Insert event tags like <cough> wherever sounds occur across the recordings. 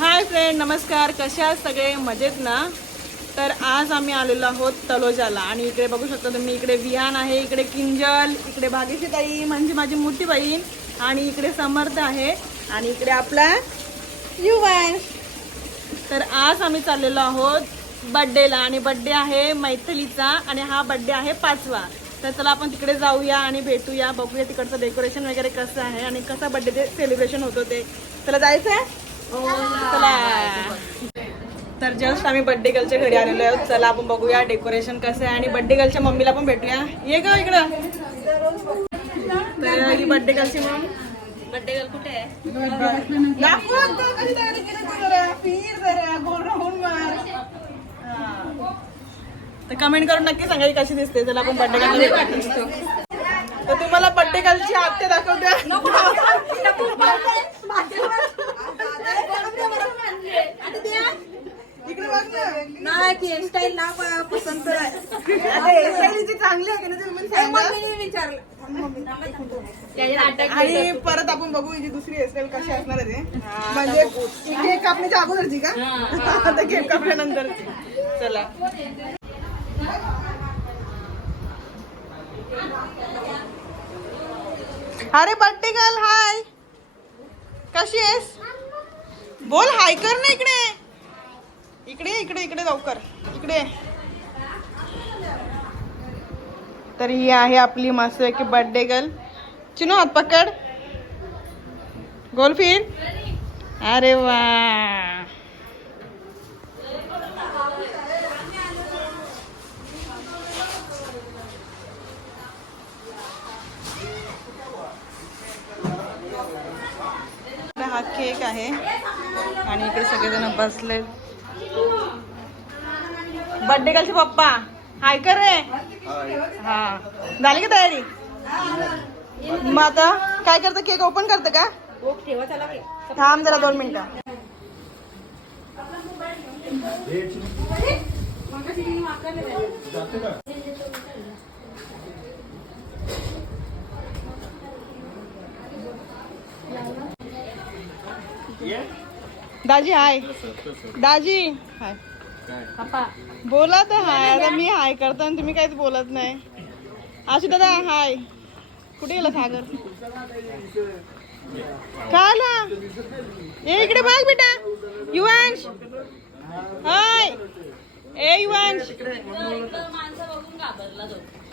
Hi friend नमस्कार. कशा आहात सगळे? मजेत ना? तर आज आम्ही आलेलो आहोत तलोजाला. आणि इकडे बघू शकता तुम्ही इकडे विहान आहे इकडे किंजल इकडे भाग्यशी ताई म्हणजे माझी मोठी बहीण आणि इकडे समर्थ आहे आणि इकडे आपला युवांश तर आज आम्ही चाललेलो आहोत बड्डेला आणि बड्डे आहे मैथिलीचा आणि हा बड्डे आहे पाचवा. तर चला आपण तिकडे जाऊया आणि भेटूया बघूया तिकडचं डेकोरेशन वगैरे कसं आहे आणि कसा बड्डे ते सेलिब्रेशन होतो ते. चला जायचं? आहे तर जस्ट आम्ही बड्डे गर्लच्या घरी आलेलो आहोत चला आपण बघूया डेकोरेशन कसं आहे आणि बड्डे गर्लच्या मम्मीला पण भेटूया ये ग इकडं तर ही बड्डे गर्लची मम बड्डे गर्ल कुठे आहे कशी तर कमेंट करून नक्की सांगा कशी दिसते चला आपण बड्डे गर्ल तर तुम्हाला बड्डे गर्लची आत्या दाखवत्या नाही हेअरस्टाईल ना पसंत चांगली आहे तुम्ही आणि परत आपण बघू हिची दुसरी हेअरस्टाईल कशी असणार आहे ते. म्हणजे केक कापण्याच्या अगोदरची का? आता केक कापल्यानंतरची. चला. अरे बड्डे गर्ल हाय कशी आहेस? बोल हाय कर ना इकडे. इकडे इकडे इकडे लवकर. इकडे. तर ही आहे आपली मस्त की बर्थडे गर्ल चिनो हात पकड. गोल फिर अरे वा. हा केक आहे. आणि इकडे सगळेजण बसले बर्थडे गर्लचे पप्पा. हाय कर रे. हा. झाली का तयारी? मग आता काय करतं? केक ओपन करतं का? थांब जरा दोन मिनिटं. दाजी हाय दाजी हाय पप्पा. बोला तर हाय. आता मी हाय करतो आणि तुम्ही काहीच बोलत नाही. आशू दादा हाय. कुठे गेला सागर? काय आला? ए इकडे बघ बेटा. युवांश. हाय. ए युवांश.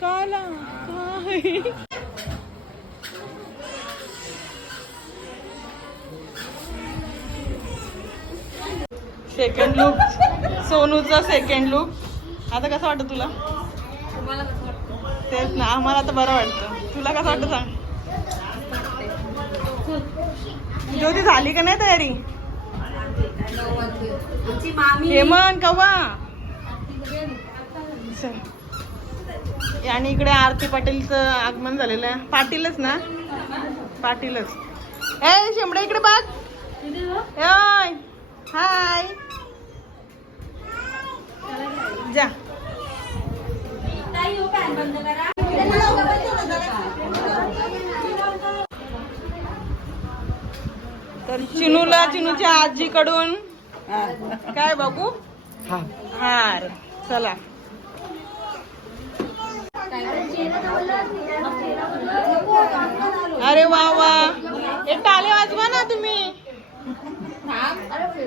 काय काय सेकंड लुक सोनूचा सेकंड लुक आता कसं वाटतं तुला? तेच ना आम्हाला आता बरं वाटतं. तुला कसं वाटतं सांग? ज्योती झाली का नाही तयारी? हेमन कवा आणि इकडे आरती पाटीलचं आगमन झालेलं आहे. पाटीलच ना? पाटीलच. ए शिमडे इकडे बघ. हाय. जा. हो तर चिनूला चिनूच्या आजीकडून. काय बघू हार. चला. अरे वा वा. हे टाले वाजवा ना तुम्ही.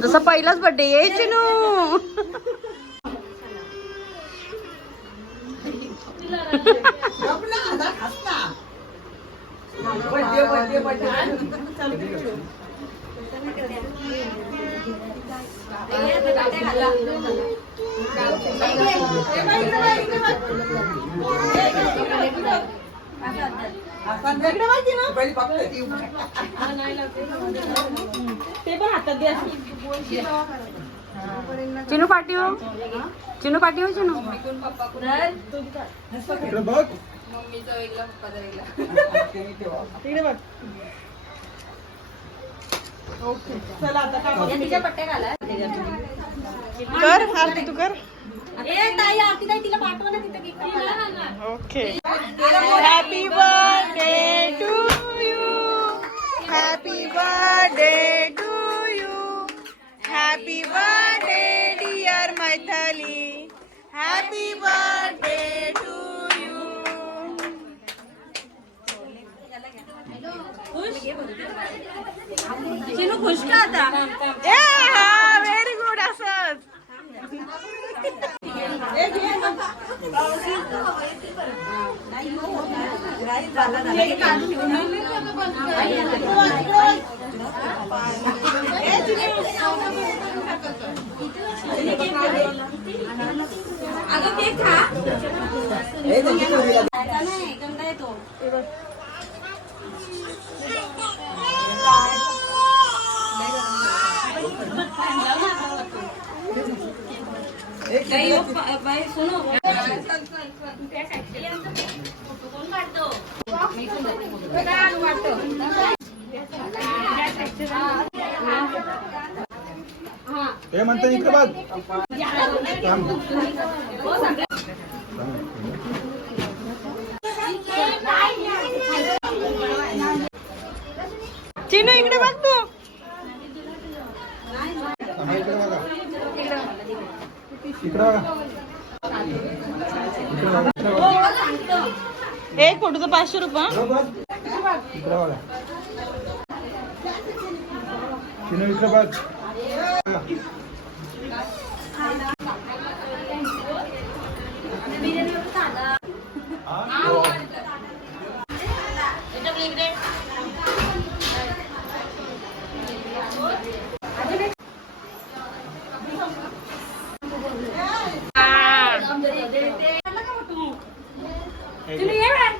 जसा पहिलाच बर्थडे ये चिनू. बर्थडे बर्थडे बड्डे ते पण हातात द्या चिनू पाठी हो चिनू. पाठी हो चिनू बघ इकडे बघ. <laughs> ओके. चला आता काय तिच्या पट्ट्या घाला. कर आरती तू कर. ए ताई आरती ताई तिला पाठवा ना तिथं केक कापायला. Okay. Happy birthday to you happy birthday to you happy birthday dear Maithili happy birthday to you Chinu खुश का आता? व्हेरी गुड असंच. अगं केक खा. नाही गंदा येतो ताई, हो, म्हणतात इकडे बघ. चिनू इकडे बघ तू हा, इकडे बघा इकडे बघा. एक फोटोचं पाचशे रुपये इकडे बघ. इकडे बघ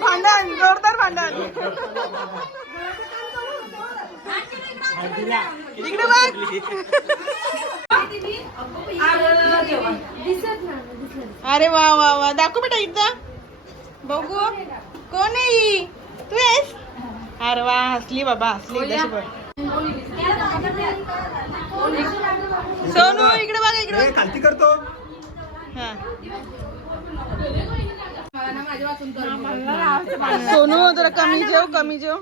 भांडण जोरदार भांडण इकडे बघ अरे वा वा वा. दाखव बेटा इथं बघू. कोण आहे? तू आहेस? अरे वा हसली बाबा हसली. सोनू इकडे बघ इकडे हे खालती करतो. सोनू जरा कमी जेव कमी जेव.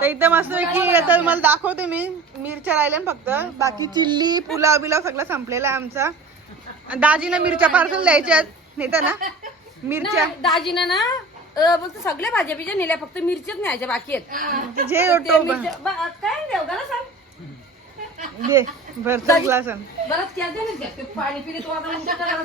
तर इथं मस्त की आता मला दाखवते मी. मिरच्या राहिल्या ना फक्त. बाकी चिल्ली पुलाव बिलाव सगळं संपलेला आहे आमचा. दाजीनं मिरच्या पार्सल द्यायच्या नेता ना? मिरच्या. दाजीनं ना बोलतो सगळ्या भाज्या बिज्या नेल्या. फक्त मिरच्याच न्यायच्या बाकी आहेत. जे काय देऊ का सांग. दे भरचा ग्लास आण. बरंच त्या दे ना त्या. ते पाणी पिणे तो आता उद्या करायला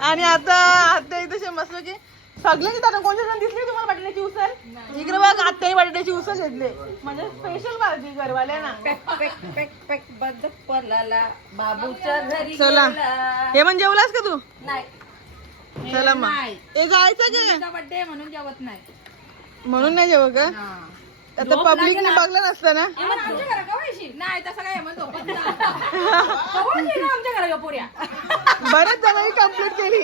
आणि आता आता इथे मस्त की सगळ्यांची आता कोणत्या जण दिसली तुम्हाला बटाट्याची उसळ? इकडे बघ आत्ताही बटाट्याची उसळ घेतली. म्हणजे स्पेशल भाजी घरवाल्या ना पेक पेक पेक पेक बंद पडला बाबूच्या घरी चला. गेला. हे म्हणजे जेवलास का तू? नाही. चला मग. हे जायचं का? बर्थडे म्हणून जेवत नाही. म्हणून नाही जेव का? आता पब्लिक बघलं नसतं ना? आमच्या घरा का वळशील? नाही तसं काय म्हणतो आमच्या घरा बरेच जणांनी कंप्लीट केली.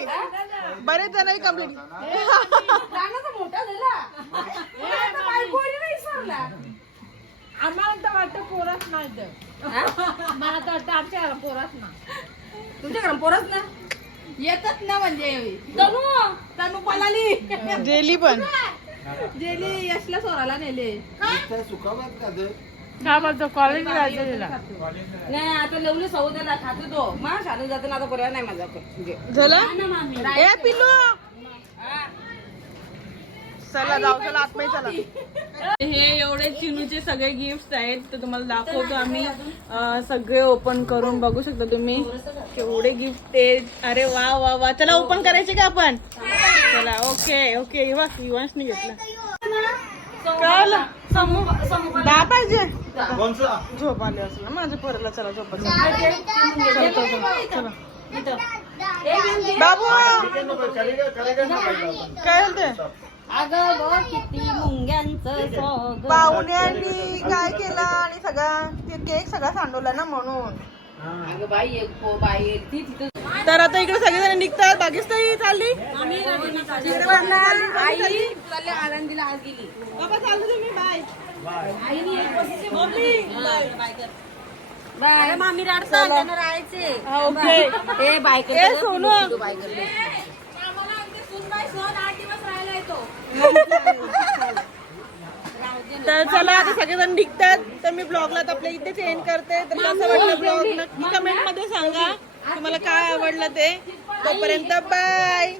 बरेच जणांनी कंप्लीट लहानाचा मोठा झाला. आम्हाला तर वाटतं पोरच नाही तर. मला तर वाटतं आमच्या घरात पोरच ना तुमच्या घरात पोरच ना येतच ना म्हणजे. तनू! तनू पळाली जेली पण. गेली यशला सोराला नेले. काय बोलतो कॉलेज जायचं तिला नाही आता लवली सौद्याला खातो तो. मा शाळेत जाताना आता पर्याय नाही माझा झालं? ए पिल्लू! चला जाऊ चला आतमध्ये चला. हे एवढे चिनूचे सगळे गिफ्ट आहेत तर तुम्हाला दाखवतो आम्ही. सगळे ओपन करून बघू शकता तुम्ही. केवढे गिफ्ट आहेत. अरे वा वा वा. चला ओपन करायचे का आपण? चला ओके ओके युवा युवांशने घेतलं कळलं? दहा पाहिजे झोप आली असेल ना माझ्या पोराला चला झोप चला बाबू! काय होते अगं बघ किती मुंग्यांचं सोग पाहुण्यांनी काय केलं आणि सगळा ते केक सगळा सांडवला ना म्हणून. अगं बाई एक पो बाई ती तिथं. तर आता इकडे सगळेजण निघतात. बागेशताई चालली? आई चालले? आनंदीला आज गेली. बाबा चाललो तुम्ही बाय. आईने एक बसीचे मम्मी बाय. मामी राडता त्यांना राहायचे हा, ओके. ए बायक ए सोनू. तर चला आता सगळेजण निघतात. तर मी ब्लॉगला तर आपल्या इथे चेंज करते. तर कसं वाटलं ब्लॉग नक्की कमेंटमध्ये सांगा. तुम्हाला काय आवडलं ते. तोपर्यंत बाय